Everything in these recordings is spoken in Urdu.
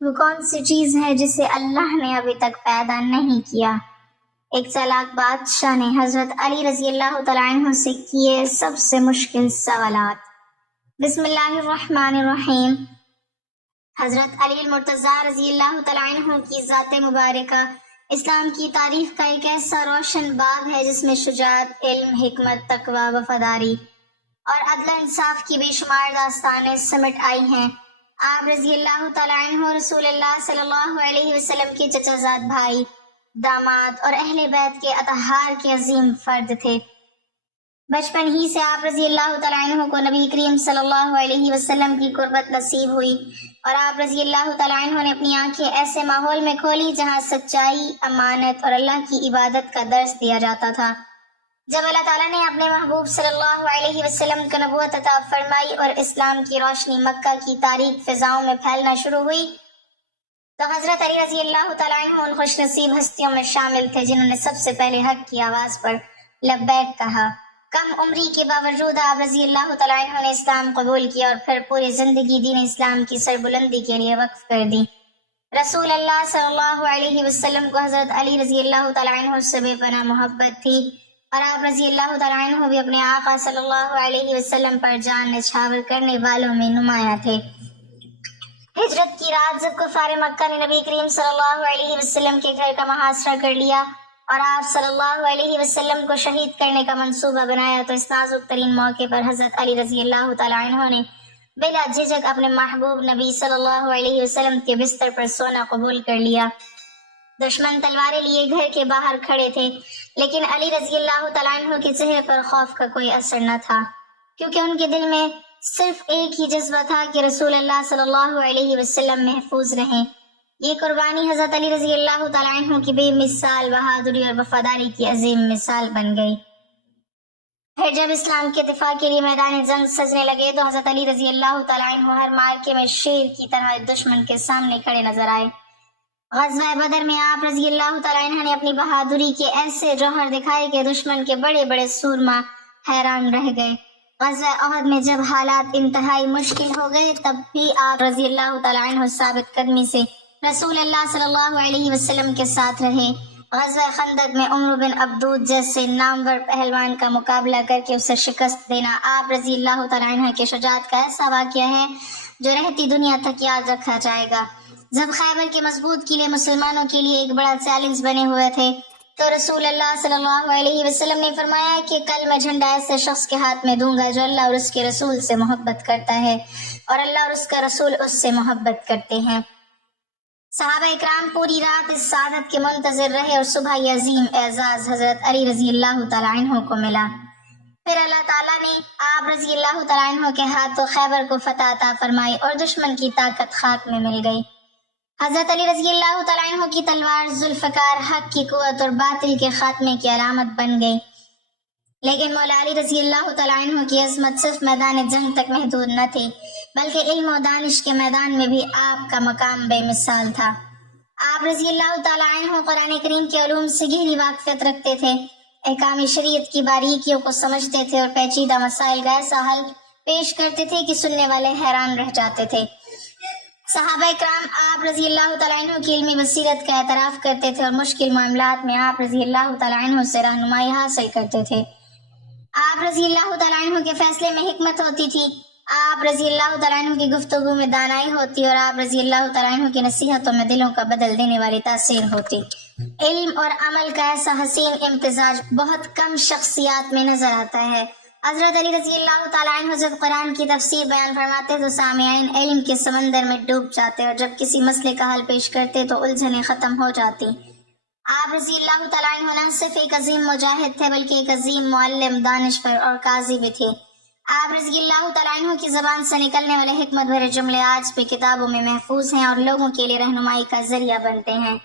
وہ کون سی چیز ہے جسے اللہ نے ابھی تک پیدا نہیں کیا؟ ایک چالاک بادشاہ نے حضرت علی رضی اللہ تعالیٰ عنہ سے کیے سب سے مشکل سوالات۔ بسم اللہ الرحمن الرحیم۔ حضرت علی المرتضیٰ رضی اللہ تعالیٰ عنہ کی ذات مبارکہ اسلام کی تاریخ کا ایک ایسا روشن باب ہے جس میں شجاعت، علم، حکمت، تقوی، وفاداری اور عدل انصاف کی بے شمار داستانیں سمٹ آئی ہیں۔ آپ رضی اللہ تعالیٰ عنہ رسول اللہ صلی اللہ علیہ وسلم کے چچا زاد بھائی، داماد اور اہل بیت کے اطہار کے عظیم فرد تھے۔ بچپن ہی سے آپ رضی اللہ تعالیٰ عنہ کو نبی کریم صلی اللہ علیہ وسلم کی قربت نصیب ہوئی اور آپ رضی اللہ تعالیٰ عنہ نے اپنی آنکھیں ایسے ماحول میں کھولی جہاں سچائی، امانت اور اللہ کی عبادت کا درس دیا جاتا تھا۔ جب اللہ تعالیٰ نے اپنے محبوب صلی اللہ علیہ وسلم کو نبوت عطا فرمائی اور اسلام کی روشنی مکہ کی تاریک فضاؤں میں پھیلنا شروع ہوئی تو حضرت علی رضی اللہ تعالیٰ عنہ ان خوش نصیب ہستیوں میں شامل تھے جنہوں نے سب سے پہلے حق کی آواز پر لبیک کہا۔ کم عمری کے باوجود آپ رضی اللہ تعالیٰ عنہ نے اسلام قبول کیا اور پھر پوری زندگی دین اسلام کی سربلندی کے لیے وقف کر دی۔ رسول اللہ صلی اللہ علیہ وسلم کو حضرت علی رضی اللہ تعالیٰ عنہ سے بے پناہ محبت تھی اور آپ رضی اللہ تعالیٰ عنہ بھی اپنے آقا صلی اللہ علیہ وسلم پر جان نچھاور کرنے والوں میں نمایاں تھے۔ ہجرت کی رات جب کفار مکہ نے نبی کریم صلی اللہ علیہ وسلم کے گھر کا محاصرہ کر لیا اور آپ صلی اللہ علیہ وسلم کو شہید کرنے کا منصوبہ بنایا تو اس نازک ترین موقع پر حضرت علی رضی اللہ تعالیٰ عنہ نے بلا جھجک اپنے محبوب نبی صلی اللہ علیہ وسلم کے بستر پر سونا قبول کر لیا۔ دشمن تلواریں لیے گھر کے باہر کھڑے تھے لیکن علی رضی اللہ تعالیٰ عنہ کے چہرے پر خوف کا کوئی اثر نہ تھا، کیونکہ ان کے دل میں صرف ایک ہی جذبہ تھا کہ رسول اللہ صلی اللہ علیہ وسلم محفوظ رہیں۔ یہ قربانی حضرت علی رضی اللہ تعالیٰ عنہ کی بے مثال بہادری اور وفاداری کی عظیم مثال بن گئی۔ پھر جب اسلام کے دفاع کے لیے میدان جنگ سجنے لگے تو حضرت علی رضی اللہ تعالیٰ عنہ ہر مارکے میں شیر کی طرح دشمن کے سامنے کھڑے نظر آئے۔ غزوہ بدر میں آپ رضی اللہ تعالیٰ عنہ نے اپنی بہادری کے ایسے جوہر دکھائے کہ دشمن کے بڑے بڑے سورما حیران رہ گئے۔ غزوہ احد میں جب حالات انتہائی مشکل ہو گئے تب بھی آپ رضی اللہ تعالیٰ عنہ ثابت قدمی سے رسول اللہ صلی اللہ علیہ وسلم کے ساتھ رہے۔ غزوہ خندق میں عمر بن عبدود جیسے نامور پہلوان کا مقابلہ کر کے اسے شکست دینا آپ رضی اللہ تعالیٰ عنہ کے شجاعت کا ایسا واقعہ ہے جو رہتی دنیا تک یاد رکھا جائے گا۔ جب خیبر کے مضبوط قلعے مسلمانوں کے لیے ایک بڑا چیلنج بنے ہوئے تھے تو رسول اللہ صلی اللہ علیہ وسلم نے فرمایا کہ کل میں جھنڈا ایسے شخص کے ہاتھ میں دوں گا جو اللہ اور اس کے رسول سے محبت کرتا ہے اور اللہ اور اس کا رسول اس سے محبت کرتے ہیں۔ صحابہ اکرام پوری رات اس سعادت کے منتظر رہے اور صبح یہ عظیم اعزاز حضرت علی رضی اللہ تعالیٰ عنہ کو ملا۔ پھر اللہ تعالیٰ نے آپ رضی اللہ تعالیٰ عنہ کے ہاتھوں خیبر کو فتح عطا فرمائی اور دشمن کی طاقت خاک میں مل گئی۔ حضرت علی رضی اللہ تعالیٰ عنہ کی تلوار ذوالفقار حق کی قوت اور باطل کے خاتمے کی علامت بن گئی، لیکن مولا علی رضی اللہ تعالیٰ عنہ کی عظمت صرف میدان جنگ تک محدود نہ تھی بلکہ علم و دانش کے میدان میں بھی آپ کا مقام بے مثال تھا۔ آپ رضی اللہ تعالیٰ عنہ قرآن کریم کے علوم سے گہری واقفیت رکھتے تھے، احکام شریعت کی باریکیوں کو سمجھتے تھے اور پیچیدہ مسائل کا ایسا حل پیش کرتے تھے کہ سننے والے حیران رہ جاتے تھے۔ صحابہ اکرام آپ رضی اللہ تعالیٰ عنہ کی علمی بصیرت کا اعتراف کرتے تھے اور مشکل معاملات میں آپ رضی اللہ تعالیٰ عنہ سے رہنمائی حاصل کرتے تھے۔ آپ رضی اللہ تعالیٰ عنہ کے فیصلے میں حکمت ہوتی تھی، آپ رضی اللہ تعالیٰ عنہ کی گفتگو میں دانائی ہوتی اور آپ رضی اللہ تعالیٰ عنہ کی نصیحتوں میں دلوں کا بدل دینے والی تاثیر ہوتی۔ علم اور عمل کا ایسا حسین امتزاج بہت کم شخصیات میں نظر آتا ہے۔ حضرت علی رضی اللہ تعالیٰ عنہ جب قرآن کی تفسیر بیان فرماتے تو سامعین علم کے سمندر میں ڈوب جاتے اور جب کسی مسئلے کا حل پیش کرتے تو الجھنیں ختم ہو جاتی۔ آپ رضی اللہ تعالیٰ عنہ نہ صرف ایک عظیم مجاہد تھے بلکہ ایک عظیم معلم، دانشور اور قاضی بھی تھے۔ آپ رضی اللہ تعالیٰ عنہ کی زبان سے نکلنے والے حکمت بھرے جملے آج بھی کتابوں میں محفوظ ہیں اور لوگوں کے لیے رہنمائی کا ذریعہ بنتے ہیں۔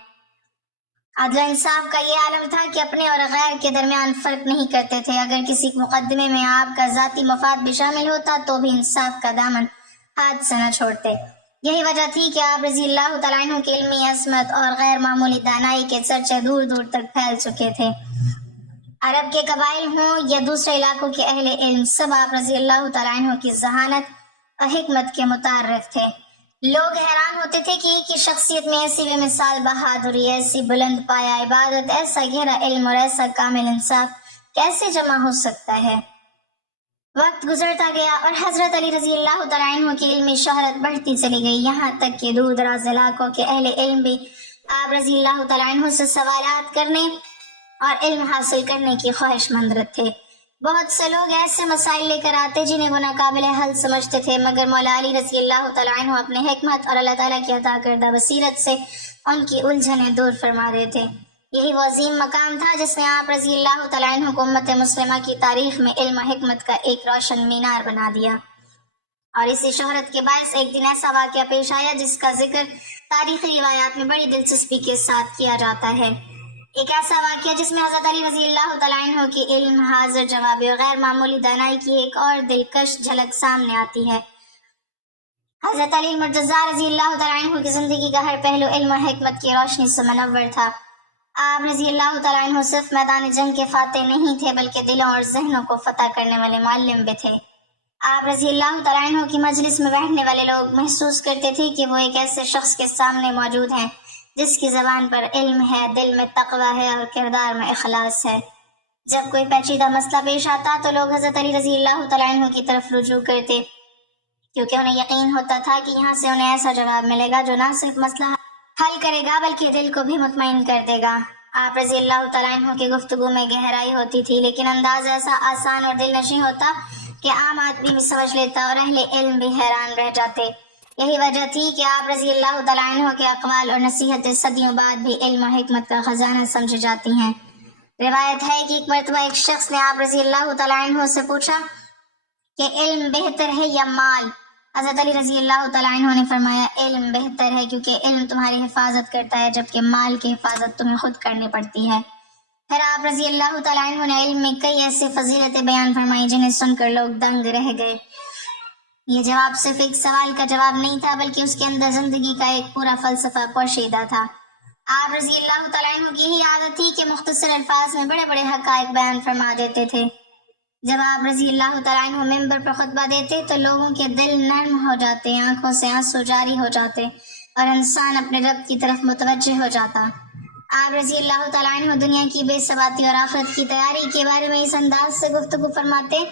عدل انصاف کا یہ عالم تھا کہ اپنے اور غیر کے درمیان فرق نہیں کرتے تھے۔ اگر کسی مقدمے میں آپ کا ذاتی مفاد بھی شامل ہوتا تو بھی انصاف کا دامن ہاتھ سے نہ چھوڑتے۔ یہی وجہ تھی کہ آپ رضی اللہ تعالیٰ عنہ کی علمی عظمت اور غیر معمولی دانائی کے چرچے دور دور تک پھیل چکے تھے۔ عرب کے قبائل ہوں یا دوسرے علاقوں کے اہل علم، سب آپ رضی اللہ تعالیٰ عنہ کی ذہانت اور حکمت کے متعارف تھے، لوگ حیران ہوتے تھے کہ ایک ہی شخصیت میں ایسی بے مثال بہادری، ایسی بلند پایا عبادت، ایسا گہرا علم اور ایسا کامل انصاف کیسے جمع ہو سکتا ہے۔ وقت گزرتا گیا اور حضرت علی رضی اللہ تعالیٰ عنہ کی علمی شہرت بڑھتی چلی گئی، یہاں تک کہ دور دراز علاقوں کے اہل علم بھی آپ رضی اللہ تعالیٰ عنہ سے سوالات کرنے اور علم حاصل کرنے کی خواہش مند تھے۔ بہت سے لوگ ایسے مسائل لے کر آتے جنہیں وہ ناقابل حل سمجھتے تھے، مگر مولا علی رضی اللہ تعالیٰ عنہ اپنے حکمت اور اللہ تعالیٰ کی عطا کردہ بصیرت سے ان کی الجھنیں دور فرما دیتے۔ یہی وہ عظیم مقام تھا جس نے آپ رضی اللہ تعالیٰ عنہ کو امت مسلمہ کی تاریخ میں علم و حکمت کا ایک روشن مینار بنا دیا۔ اور اسی شہرت کے باعث ایک دن ایسا واقعہ پیش آیا جس کا ذکر تاریخی روایات میں بڑی دلچسپی کے ساتھ کیا جاتا ہے۔ ایک ایسا واقعہ جس میں حضرت علی رضی اللہ تعالیٰ عنہ کی علم، حاضر جوابی اور غیر معمولی دانائی کی ایک اور دلکش جھلک سامنے آتی ہے۔ حضرت علی المرتضیٰ رضی اللہ تعالیٰ عنہ کی زندگی کا ہر پہلو علم و حکمت کی روشنی سے منور تھا۔ آپ رضی اللہ تعالیٰ عنہ صرف میدان جنگ کے فاتح نہیں تھے بلکہ دلوں اور ذہنوں کو فتح کرنے والے معلم بھی تھے۔ آپ رضی اللہ تعالیٰ عنہ کی مجلس میں بیٹھنے والے لوگ محسوس کرتے تھے کہ وہ ایک ایسے شخص کے سامنے موجود ہیں جس کی زبان پر علم ہے، دل میں تقویٰ ہے اور کردار میں اخلاص ہے۔ جب کوئی پیچیدہ مسئلہ پیش آتا تو لوگ حضرت علی رضی اللہ تعالیٰ عنہ کی طرف رجوع کرتے، کیونکہ انہیں یقین ہوتا تھا کہ یہاں سے انہیں ایسا جواب ملے گا جو نہ صرف مسئلہ حل کرے گا بلکہ دل کو بھی مطمئن کر دے گا۔ آپ رضی اللہ تعالیٰ عنہ کی گفتگو میں گہرائی ہوتی تھی لیکن انداز ایسا آسان اور دل نشیں ہوتا کہ عام آدمی بھی سمجھ لیتا اور اہل علم بھی حیران رہ جاتے۔ یہی وجہ تھی کہ آپ رضی اللہ تعالیٰ عنہ کے اقوال اور نصیحتیں صدیوں بعد بھی علم و حکمت کا خزانہ سمجھی جاتی ہیں۔ روایت ہے کہ ایک مرتبہ ایک شخص نے آپ رضی اللہ تعالیٰ عنہ سے پوچھا کہ علم بہتر ہے یا مال؟ حضرت علی رضی اللہ تعالیٰ عنہ نے فرمایا علم بہتر ہے کیونکہ علم تمہاری حفاظت کرتا ہے جبکہ مال کی حفاظت تمہیں خود کرنی پڑتی ہے۔ پھر آپ رضی اللہ تعالیٰ عنہ نے علم میں کئی ایسی فضیلتیں بیان فرمائی جنہیں سن کر لوگ دنگ رہ گئے۔ یہ جواب صرف ایک سوال کا جواب نہیں تھا بلکہ اس کے اندر زندگی کا ایک پورا فلسفہ پوشیدہ تھا۔ آپ رضی اللہ تعالیٰ عنہ کی یہی عادت تھی کہ مختصر الفاظ میں بڑے بڑے حقائق بیان فرما دیتے تھے۔ جب آپ رضی اللہ تعالیٰ عنہ ممبر پر خطبہ دیتے تو لوگوں کے دل نرم ہو جاتے، آنکھوں سے آنسو جاری ہو جاتے اور انسان اپنے رب کی طرف متوجہ ہو جاتا۔ آپ رضی اللہ تعالیٰ عنہ دنیا کی بے ثباتی اور آخرت کی تیاری کے بارے میں اس انداز سے گفتگو فرماتے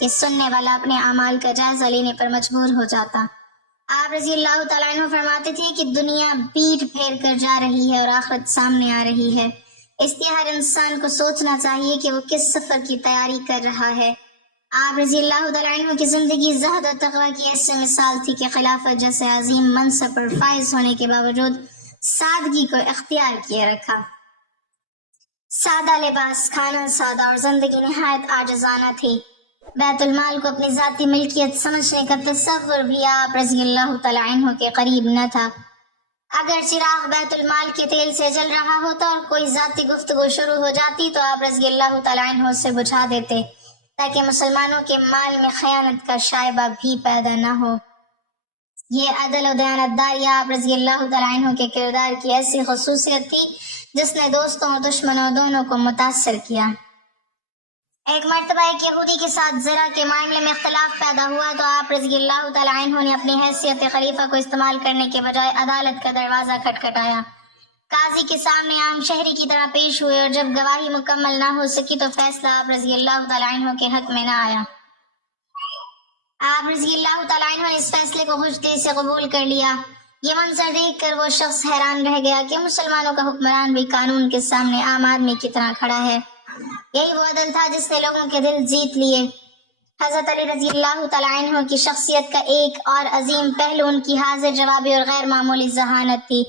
کہ سننے والا اپنے اعمال کا جائزہ لینے پر مجبور ہو جاتا۔ آپ رضی اللہ تعالیٰ عنہ فرماتے تھے کہ دنیا پیٹھ پھیر کر جا رہی ہے اور آخرت سامنے آ رہی ہے، اس لیے ہر انسان کو سوچنا چاہیے کہ وہ کس سفر کی تیاری کر رہا ہے۔ آپ رضی اللہ تعالیٰ عنہ کی زندگی زہد و تقویٰ کی ایسی مثال تھی کہ خلافت جیسے عظیم منصب پر فائز ہونے کے باوجود سادگی کو اختیار کیے رکھا۔ سادہ لباس، کھانا سادہ اور زندگی نہایت عاجزانہ تھی۔ بیت المال کو اپنی ذاتی ملکیت سمجھنے کا تصور بھی آپ رضی اللہ تعالیٰ عنہ کے قریب نہ تھا۔ اگر چراغ بیت المال کے تیل سے جل رہا ہوتا اور کوئی ذاتی گفتگو شروع ہو جاتی تو آپ رضی اللہ تعالیٰ عنہ اسے بجھا دیتے تاکہ مسلمانوں کے مال میں خیانت کا شائبہ بھی پیدا نہ ہو۔ یہ عدل و دیانتداری آپ رضی اللہ تعالیٰ عنہ کے کردار کی ایسی خصوصیت تھی جس نے دوستوں اور دشمنوں دونوں کو متاثر کیا۔ ایک مرتبہ ایک یہودی کے ساتھ زرع کے معاملے میں اختلاف پیدا ہوا تو آپ رضی اللہ تعالیٰ عنہ نے اپنی حیثیت خلیفہ کو استعمال کرنے کے بجائے عدالت کا دروازہ کھٹکھٹایا۔ قاضی کے سامنے عام شہری کی طرح پیش ہوئے اور جب گواہی مکمل نہ ہو سکی تو فیصلہ آپ رضی اللہ تعالیٰ عنہ کے حق میں نہ آیا۔ آپ رضی اللہ تعالیٰ عنہ نے اس فیصلے کو خوش دلی سے قبول کر لیا۔ یہ منظر دیکھ کر وہ شخص حیران رہ گیا کہ مسلمانوں کا حکمران بھی قانون کے سامنے عام آدمی کی طرح کھڑا ہے۔ یہی وہ عدل تھا جس نے لوگوں کے دل جیت لیے۔ حضرت علی رضی اللہ تعالیٰ عنہ کی شخصیت کا ایک اور عظیم پہلو ان کی حاضر جوابی اور غیر معمولی ذہانت تھی۔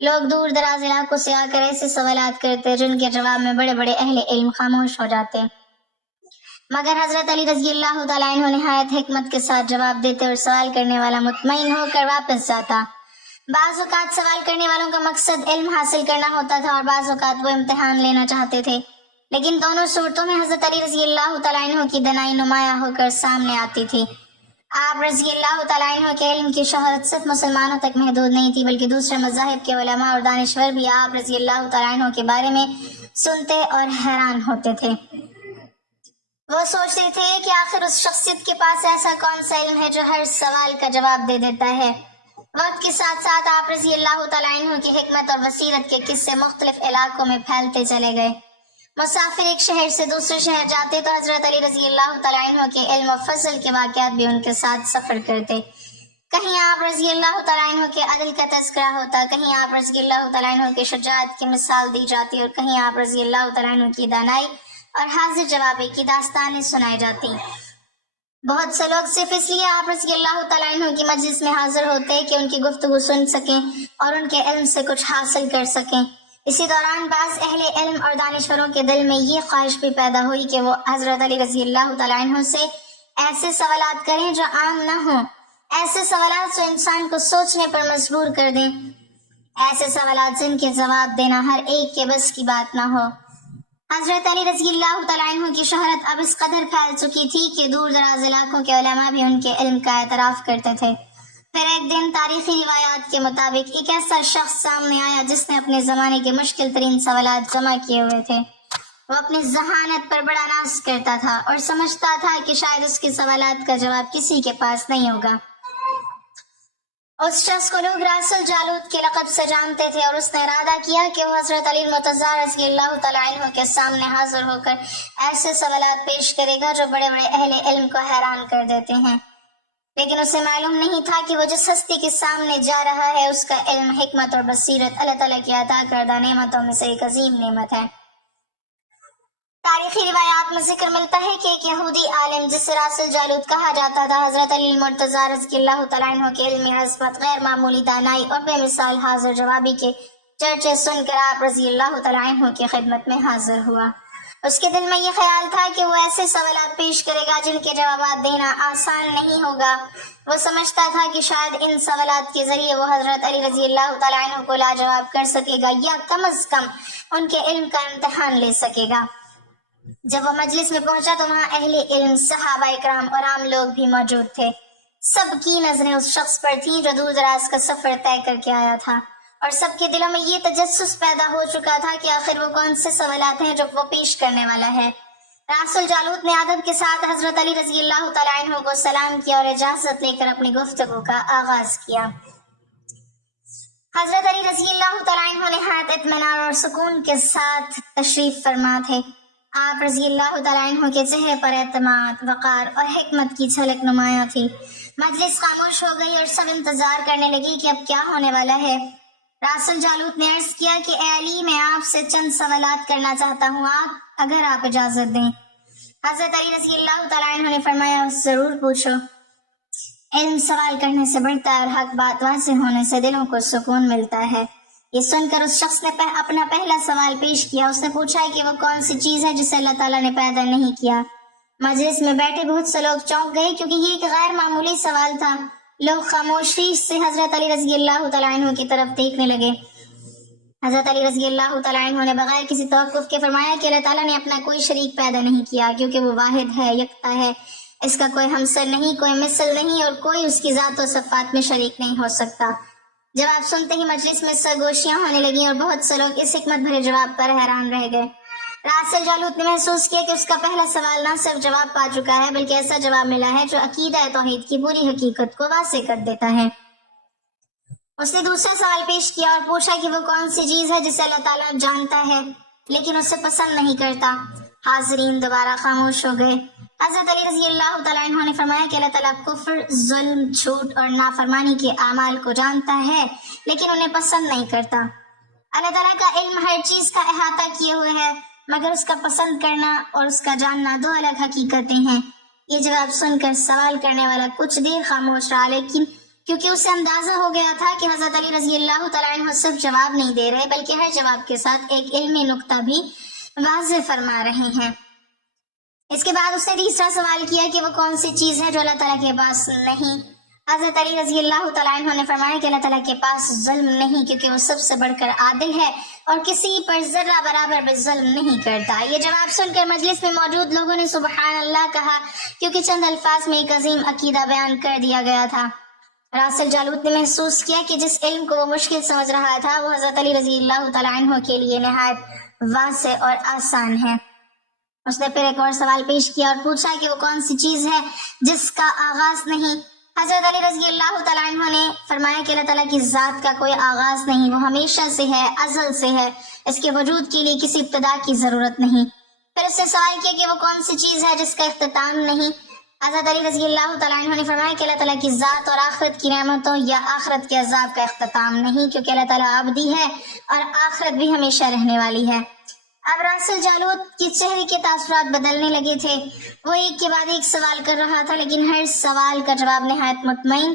لوگ دور دراز علاقوں سے آ کر ایسے سوالات کرتے جن کے جواب میں بڑے بڑے اہل علم خاموش ہو جاتے، مگر حضرت علی رضی اللہ تعالیٰ عنہ نہایت حکمت کے ساتھ جواب دیتے اور سوال کرنے والا مطمئن ہو کر واپس جاتا۔ بعض اوقات سوال کرنے والوں کا مقصد علم حاصل کرنا ہوتا تھا اور بعض اوقات وہ امتحان لینا چاہتے تھے، لیکن دونوں صورتوں میں حضرت علی رضی اللہ تعالیٰ عنہ کی دانائی نمایاں ہو کر سامنے آتی تھی۔ آپ رضی اللہ تعالیٰ عنہ کے علم کی شہرت صرف مسلمانوں تک محدود نہیں تھی بلکہ دوسرے مذاہب کے علماء اور دانشور بھی آپ رضی اللہ تعالیٰ عنہ کے بارے میں سنتے اور حیران ہوتے تھے۔ وہ سوچتے تھے کہ آخر اس شخصیت کے پاس ایسا کون سا علم ہے جو ہر سوال کا جواب دے دیتا ہے۔ وقت کے ساتھ ساتھ آپ رضی اللہ تعالیٰ عنہ کی حکمت اور بصیرت کے قصے مختلف علاقوں میں پھیلتے چلے گئے۔ مسافر ایک شہر سے دوسرے شہر جاتے تو حضرت علی رضی اللہ تعالیٰ عنہ کے علم و فضل کے واقعات بھی ان کے ساتھ سفر کرتے۔ کہیں آپ رضی اللہ تعالیٰ عنہ کے عدل کا تذکرہ ہوتا، کہیں آپ رضی اللہ تعالیٰ عنہ کی شجاعت کی مثال دی جاتی، اور کہیں آپ رضی اللہ تعالیٰ عنہ کی دانائی اور حاضر جوابی کی داستانیں سنائی جاتی۔ بہت سے لوگ صرف اس لیے آپ رضی اللہ تعالیٰ عنہ کی مجلس میں حاضر ہوتے کہ ان کی گفتگو سن سکیں اور ان کے علم سے کچھ حاصل کر سکیں۔ اسی دوران بعض اہل علم اور دانشوروں کے دل میں یہ خواہش بھی پیدا ہوئی کہ وہ حضرت علی رضی اللہ تعالیٰ عنہ سے ایسے سوالات کریں جو عام نہ ہوں، ایسے سوالات جو انسان کو سوچنے پر مجبور کر دیں، ایسے سوالات جن کے جواب دینا ہر ایک کے بس کی بات نہ ہو۔ حضرت علی رضی اللہ تعالیٰ عنہ کی شہرت اب اس قدر پھیل چکی تھی کہ دور دراز علاقوں کے علماء بھی ان کے علم کا اعتراف کرتے تھے۔ پھر ایک دن تاریخی روایات کے مطابق ایک ایسا شخص سامنے آیا جس نے اپنے زمانے کے مشکل ترین سوالات جمع کیے ہوئے تھے۔ وہ اپنی ذہانت پر بڑا ناز کرتا تھا اور سمجھتا تھا کہ شاید اس کے سوالات کا جواب کسی کے پاس نہیں ہوگا۔ اس شخص کو لوگ راس الجالوت کے لقب سے جانتے تھے، اور اس نے ارادہ کیا کہ وہ حضرت علی المرتضیٰ رضی اللہ تعالیٰ عنہ کے سامنے حاضر ہو کر ایسے سوالات پیش کرے گا جو بڑے بڑے اہل علم کو حیران کر دیتے ہیں۔ لیکن اسے معلوم نہیں تھا کہ وہ جس ہستی کے سامنے جا رہا ہے اس کا علم، حکمت اور بصیرت اللہ تعالیٰ کی عطا کردہ نعمتوں میں سے ایک عظیم نعمت ہے۔ تاریخی روایات میں ذکر ملتا ہے کہ ایک یہودی عالم جسے راس الجالوت کہا جاتا تھا، حضرت علی المرتضیٰ رضی اللہ تعالیٰ عنہ کے علمی عظمت، غیر معمولی دانائی اور بے مثال حاضر جوابی کے چرچے سن کر آپ رضی اللہ تعالیٰ عنہ کی خدمت میں حاضر ہوا۔ اس کے دل میں یہ خیال تھا کہ وہ ایسے سوالات پیش کرے گا جن کے جوابات دینا آسان نہیں ہوگا۔ وہ سمجھتا تھا کہ شاید ان سوالات کے ذریعے وہ حضرت علی رضی اللہ تعالیٰ عنہ کو لاجواب کر سکے گا، یا کم از کم ان کے علم کا امتحان لے سکے گا۔ جب وہ مجلس میں پہنچا تو وہاں اہل علم، صحابہ اکرام اور عام لوگ بھی موجود تھے۔ سب کی نظریں اس شخص پر تھیں جو دور دراز کا سفر طے کر کے آیا تھا، اور سب کے دلوں میں یہ تجسس پیدا ہو چکا تھا کہ آخر وہ کون سے سوالات ہیں جو وہ پیش کرنے والا ہے۔ راس الجالوت نے ادب کے ساتھ حضرت علی رضی اللہ تعالیٰ عنہ کو سلام کیا اور اجازت لے کر اپنی گفتگو کا آغاز کیا۔ حضرت علی رضی اللہ تعالیٰ عنہ نہایت اطمینان اور سکون کے ساتھ تشریف فرما تھے۔ آپ رضی اللہ تعالیٰ عنہ کے چہرے پر اعتماد، وقار اور حکمت کی جھلک نمایاں تھی۔ مجلس خاموش ہو گئی اور سب انتظار کرنے لگی کہ اب کیا ہونے والا ہے۔ راس الجالوت نے عرض کیا کہ اے علی، میں آپ سے چند سوالات کرنا چاہتا ہوں، اگر آپ اجازت دیں۔ حضرت علی رضی اللہ تعالیٰ عنہ نے فرمایا، ضرور پوچھو۔ علم سوال کرنے سے بڑھتا ہے اور حق بات واضح ہونے سے دلوں کو سکون ملتا ہے۔ یہ سن کر اس شخص نے اپنا پہلا سوال پیش کیا۔ اس نے پوچھا کہ وہ کون سی چیز ہے جسے اللہ تعالیٰ نے پیدا نہیں کیا۔ مجلس میں بیٹھے بہت سے لوگ چونک گئے کیونکہ یہ ایک غیر معمولی سوال تھا۔ لوگ خاموشی سے حضرت علی رضی اللہ تعالیٰ عنہ کی طرف دیکھنے لگے۔ حضرت علی رضی اللہ تعالیٰ عنہ نے بغیر کسی توقف کے فرمایا کہ اللہ تعالیٰ نے اپنا کوئی شریک پیدا نہیں کیا، کیونکہ وہ واحد ہے، یکتا ہے، اس کا کوئی ہمسر نہیں، کوئی مثل نہیں، اور کوئی اس کی ذات و صفات میں شریک نہیں ہو سکتا۔ جواب سنتے ہی مجلس میں سرگوشیاں ہونے لگیں اور بہت سے لوگ اس حکمت بھرے جواب پر حیران رہ گئے۔ راس الجالوت نے محسوس کیا کہ اس کا پہلا سوال نہ صرف جواب پا چکا ہے بلکہ ایسا جواب ملا ہے جو عقیدہ توحید کی پوری حقیقت کو واضح کر دیتا ہے۔ اس نے دوسرا سوال پیش کیا اور پوچھا کہ وہ کون سی چیز ہے جسے اللہ تعالیٰ جانتا ہے لیکن اسے پسند نہیں کرتا۔ حاضرین دوبارہ خاموش ہو گئے۔ حضرت علی رضی اللہ تعالیٰ عنہ نے فرمایا کہ اللہ تعالیٰ کفر، ظلم، جھوٹ اور نافرمانی کے اعمال کو جانتا ہے لیکن انہیں پسند نہیں کرتا۔ اللہ تعالیٰ کا علم ہر چیز کا احاطہ کیے ہوئے ہے، مگر اس کا پسند کرنا اور اس کا جاننا دو الگ حقیقتیں ہیں۔ یہ جواب سن کر سوال کرنے والا کچھ دیر خاموش رہا، لیکن کیونکہ اسے اندازہ ہو گیا تھا کہ حضرت علی رضی اللہ تعالیٰ عنہ صرف جواب نہیں دے رہے بلکہ ہر جواب کے ساتھ ایک علمی نقطہ بھی واضح فرما رہے ہیں۔ اس کے بعد اس نے تیسرا سوال کیا کہ وہ کون سی چیز ہے جو اللہ تعالیٰ کے پاس نہیں۔ حضرت علی رضی اللہ تعالیٰ عنہ نے فرمایا کہ اللہ تعالیٰ کے پاس ظلم نہیں، کیونکہ وہ سب سے بڑھ کر عادل ہے اور کسی پر ذرہ برابر بھی ظلم نہیں کرتا۔ یہ جواب سن کر مجلس میں موجود لوگوں نے سبحان اللہ کہا، کیونکہ چند الفاظ میں ایک عظیم عقیدہ بیان کر دیا گیا تھا۔ راس الجالوت نے محسوس کیا کہ جس علم کو وہ مشکل سمجھ رہا تھا وہ حضرت علی رضی اللہ تعالیٰ عنہ کے لیے نہایت واضح اور آسان ہے۔ اس نے پھر ایک اور سوال پیش کیا اور پوچھا کہ وہ کون سی چیز ہے جس کا آغاز نہیں۔ حضرت علی رضی اللہ تعالیٰ عنہ نے فرمایا کہ اللہ تعالیٰ کی ذات کا کوئی آغاز نہیں، وہ ہمیشہ سے ہے، ازل سے ہے، اس کے وجود کے لیے کسی ابتدا کی ضرورت نہیں۔ پھر اس سے سوال کیا کہ وہ کون سی چیز ہے جس کا اختتام نہیں؟ حضرت علی رضی اللہ تعالیٰ عنہ نے فرمایا کہ اللہ تعالیٰ کی ذات اور آخرت کی نعمتوں یا آخرت کے عذاب کا اختتام نہیں، کیونکہ اللہ تعالیٰ ابدی ہے اور آخرت بھی ہمیشہ رہنے والی ہے۔ اب راسل جالوت کے چہرے کے تاثرات بدلنے لگے تھے، وہ ایک کے بعد ایک سوال کر رہا تھا، لیکن ہر سوال کا جواب نہایت مطمئن،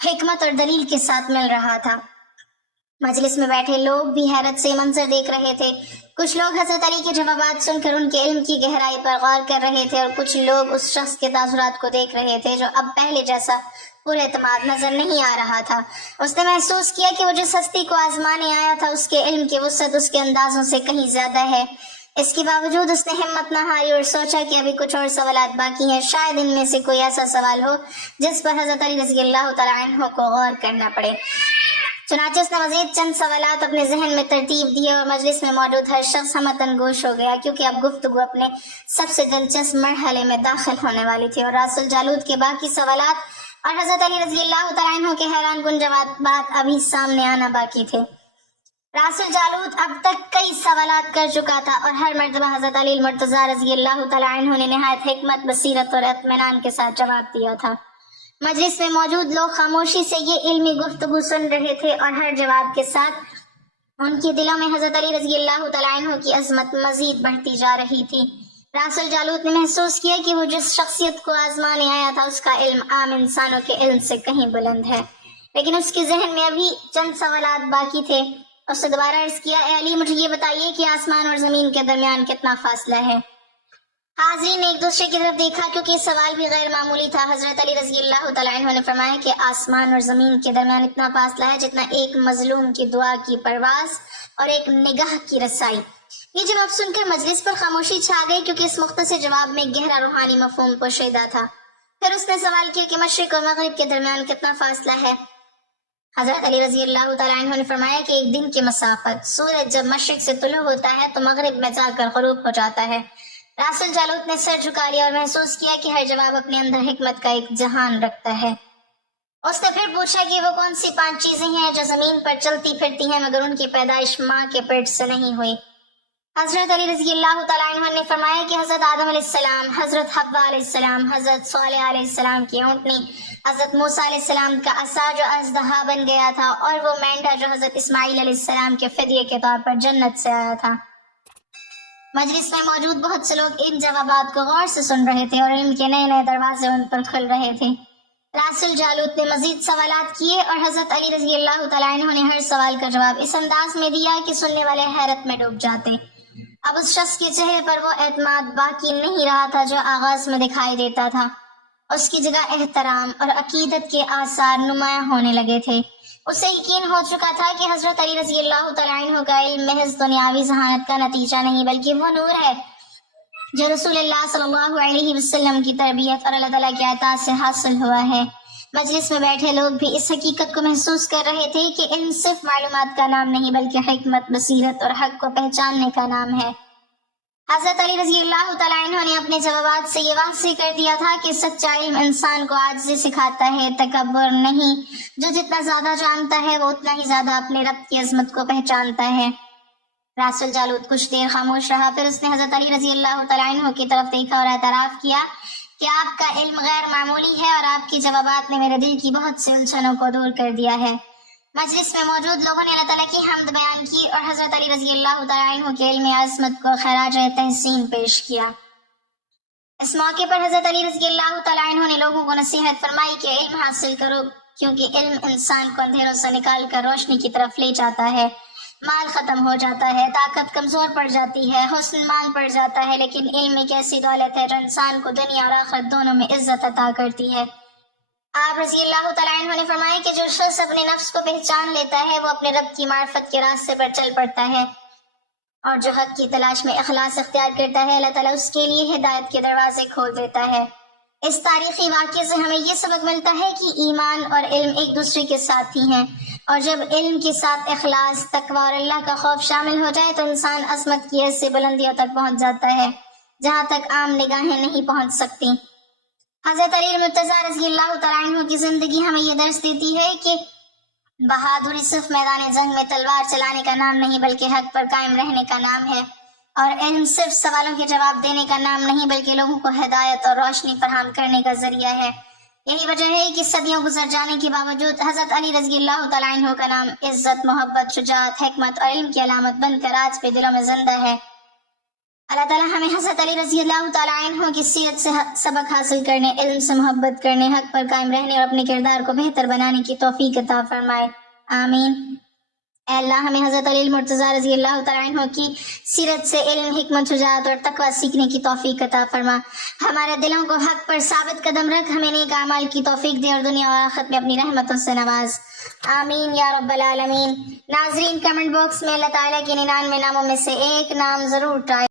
حکمت اور دلیل کے ساتھ مل رہا تھا۔ مجلس میں بیٹھے لوگ بھی حیرت سے منظر دیکھ رہے تھے۔ کچھ لوگ حضرت علی کے جوابات سن کر ان کے علم کی گہرائی پر غور کر رہے تھے، اور کچھ لوگ اس شخص کے تاثرات کو دیکھ رہے تھے جو اب پہلے جیسا پر اعتماد نظر نہیں آ رہا تھا۔ اس نے محسوس کیا کہ وہ جس ہستی کو آزمانے آیا تھا اس کے علم کی وسعت اس کے اندازوں سے کہیں زیادہ ہے۔ اس کے باوجود اس نے ہمت نہ ہاری اور سوچا کہ ابھی کچھ اور سوالات باقی ہیں، شاید ان میں سے کوئی ایسا سوال ہو جس پر حضرت علی رضی اللہ تعالیٰ عنہ کو غور کرنا پڑے۔ چنانچہ اس نے مزید چند سوالات اپنے ذہن میں ترتیب دیے، اور مجلس میں موجود ہر شخص ہمتاً گوش ہو گیا، کیونکہ اب گفتگو اپنے سب سے دلچسپ مرحلے میں داخل ہونے والی تھی، اور راسل جالوت کے باقی سوالات اور حضرت علی رضی اللہ تعالیٰ عنہ کے حیران کن جوابات ابھی سامنے آنا باقی تھے۔ راسل جالوت اب تک کئی سوالات کر چکا تھا، اور ہر مرتبہ حضرت علی المرتضیٰ رضی اللہ تعالیٰ عنہ نے نہایت حکمت، بصیرت اور اطمینان کے ساتھ جواب دیا تھا۔ مجلس میں موجود لوگ خاموشی سے یہ علمی گفتگو سن رہے تھے، اور ہر جواب کے ساتھ ان کے دلوں میں حضرت علی رضی اللہ تعالیٰ عنہ کی عظمت مزید بڑھتی جا رہی تھی۔ راسل جالوت نے محسوس کیا کہ وہ جس شخصیت کو آزمانے آیا تھا اس کا علم عام انسانوں کے علم سے کہیں بلند ہے، لیکن اس کے ذہن میں ابھی چند سوالات باقی تھے۔ اس نے دوبارہ عرض کیا، اے علی، مجھے یہ بتائیے کہ آسمان اور زمین کے درمیان کتنا فاصلہ ہے؟ حاضرین نے ایک دوسرے کی طرف دیکھا، کیونکہ یہ سوال بھی غیر معمولی تھا۔ حضرت علی رضی اللہ تعالیٰ عنہ نے فرمایا کہ آسمان اور زمین کے درمیان اتنا فاصلہ ہے جتنا ایک مظلوم کی دعا کی پرواز اور ایک نگاہ کی رسائی۔ یہ جواب سن کر مجلس پر خاموشی چھا گئی، کیونکہ اس مختصر جواب میں گہرا روحانی مفہوم پوشیدہ تھا۔ پھر اس نے سوال کیا کہ مشرق اور مغرب کے درمیان کتنا فاصلہ ہے؟ حضرت علی رضی اللہ تعالیٰ عنہ نے فرمایا کہ ایک دن کی مسافت۔ سورج جب مشرق سے طلوع ہوتا ہے تو مغرب میں جا کر غروب ہو جاتا ہے۔ راسل جالوت نے سر جھکا لیا اور محسوس کیا کہ ہر جواب اپنے اندر حکمت کا ایک جہان رکھتا ہے۔ اس نے پھر پوچھا کہ وہ کون سی 5 چیزیں ہیں جو زمین پر چلتی پھرتی ہیں مگر ان کی پیدائش ماں کے پیٹ سے نہیں ہوئی؟ حضرت علی رضی اللہ تعالیٰ عنہ نے فرمایا کہ حضرت آدم علیہ السلام، حضرت حوا علیہ السلام، حضرت صالح علیہ السلام کی اونٹنی، حضرت موسیٰ علیہ السلام کا عصا جو اژدہا بن گیا تھا، اور وہ مینڈا جو حضرت اسماعیل علیہ السلام کے فدیے کے طور پر جنت سے آیا تھا۔ مجلس میں موجود بہت سے لوگ ان جوابات کو غور سے سن رہے تھے، اور علم کے نئے نئے دروازے ان پر کھل رہے تھے۔ راسل جالوت نے مزید سوالات کیے، اور حضرت علی رضی اللہ تعالیٰ عنہ نے ہر سوال کا جواب اس انداز میں دیا کہ سننے والے حیرت میں ڈوب جاتے۔ اب اس شخص کے چہرے پر وہ اعتماد باقی نہیں رہا تھا جو آغاز میں دکھائی دیتا تھا، اس کی جگہ احترام اور عقیدت کے آثار نمایاں ہونے لگے تھے۔ اسے یقین ہو چکا تھا کہ حضرت علی رضی اللہ تعالیٰ عنہ کا علم محض دنیاوی ذہانت کا نتیجہ نہیں، بلکہ وہ نور ہے جو رسول اللہ صلی اللہ علیہ وسلم کی تربیت اور اللہ تعالیٰ کی عطا سے حاصل ہوا ہے۔ مجلس میں بیٹھے لوگ بھی اس حقیقت کو محسوس کر رہے تھے کہ علم صرف معلومات کا نام نہیں بلکہ حکمت، بصیرت اور حق کو پہچاننے کا نام ہے۔ حضرت علی رضی اللہ تعالیٰ عنہ نے اپنے جوابات سے یہ واضح کر دیا تھا کہ سچا علم انسان کو عاجزی سکھاتا ہے، تکبر نہیں۔ جو جتنا زیادہ جانتا ہے وہ اتنا ہی زیادہ اپنے رب کی عظمت کو پہچانتا ہے۔ راسل جالوت کچھ دیر خاموش رہا، پھر اس نے حضرت علی رضی اللہ تعالیٰ عنہ کی طرف دیکھا اور اعتراف کیا کہ آپ کا علم غیر معمولی ہے، اور آپ کے جوابات نے میرے دل کی بہت سی الجھنوں کو دور کر دیا ہے۔ مجلس میں موجود لوگوں نے اللہ تعالیٰ کی حمد بیان کی، اور حضرت علی رضی اللہ تعالیٰ عنہ کے علم عظمت کو خراج تحسین پیش کیا۔ اس موقع پر حضرت علی رضی اللہ تعالیٰ عنہ نے لوگوں کو نصیحت فرمائی کہ علم حاصل کرو، کیونکہ علم انسان کو اندھیروں سے نکال کر روشنی کی طرف لے جاتا ہے۔ مال ختم ہو جاتا ہے، طاقت کمزور پڑ جاتی ہے، حسن مان پڑ جاتا ہے، لیکن علم ایک ایسی دولت ہے جو انسان کو دنیا اور آخرت دونوں میں عزت عطا کرتی ہے۔ آپ رضی اللہ تعالیٰ عنہ نے فرمایا کہ جو شخص اپنے نفس کو پہچان لیتا ہے وہ اپنے رب کی معرفت کے راستے پر چل پڑتا ہے، اور جو حق کی تلاش میں اخلاص اختیار کرتا ہے اللہ تعالیٰ اس کے لیے ہدایت کے دروازے کھول دیتا ہے۔ اس تاریخی واقعے سے ہمیں یہ سبق ملتا ہے کہ ایمان اور علم ایک دوسرے کے ساتھی ہیں، اور جب علم کے ساتھ اخلاص، تقوی اور اللہ کا خوف شامل ہو جائے تو انسان عظمت کی ایسی بلندیوں تک پہنچ جاتا ہے جہاں تک عام نگاہیں نہیں پہنچ سکتی۔ حضرت علی مرتضیٰ رضی اللہ تعالیٰ عنہ کی زندگی ہمیں یہ درس دیتی ہے کہ بہادری صرف میدان جنگ میں تلوار چلانے کا نام نہیں بلکہ حق پر قائم رہنے کا نام ہے، اور علم صرف سوالوں کے جواب دینے کا نام نہیں بلکہ لوگوں کو ہدایت اور روشنی فراہم کرنے کا ذریعہ ہے۔ یہی وجہ ہے کہ صدیوں گزر جانے کے باوجود حضرت علی رضی اللہ تعالیٰ عنہ کا نام عزت، محبت، شجاعت، حکمت اور علم کی علامت بن کر آج بھی دلوں میں زندہ ہے۔ اللہ تعالیٰ ہمیں حضرت علی رضی اللہ تعالیٰ عنہ کی سیرت سے سبق حاصل کرنے، علم سے محبت کرنے، حق پر قائم رہنے اور اپنے کردار کو بہتر بنانے کی توفیق عطا فرمائے، آمین۔ اے اللہ ہمیں حضرت علی مرتضیٰ رضی اللہ تعالیٰ عنہ کی سیرت سے علم، حکمت، شجاعت اور تقویٰ سیکھنے کی توفیق عطا فرما، ہمارے دلوں کو حق پر ثابت قدم رکھ، ہمیں نیک اعمال کی توفیق دے اور دنیا اور آخرت میں اپنی رحمتوں سے نواز، آمین یا رب العالمین۔ ناظرین، کمنٹ باکس میں اللہ تعالیٰ کے 99 ناموں میں سے ایک نام ضرور ٹائپ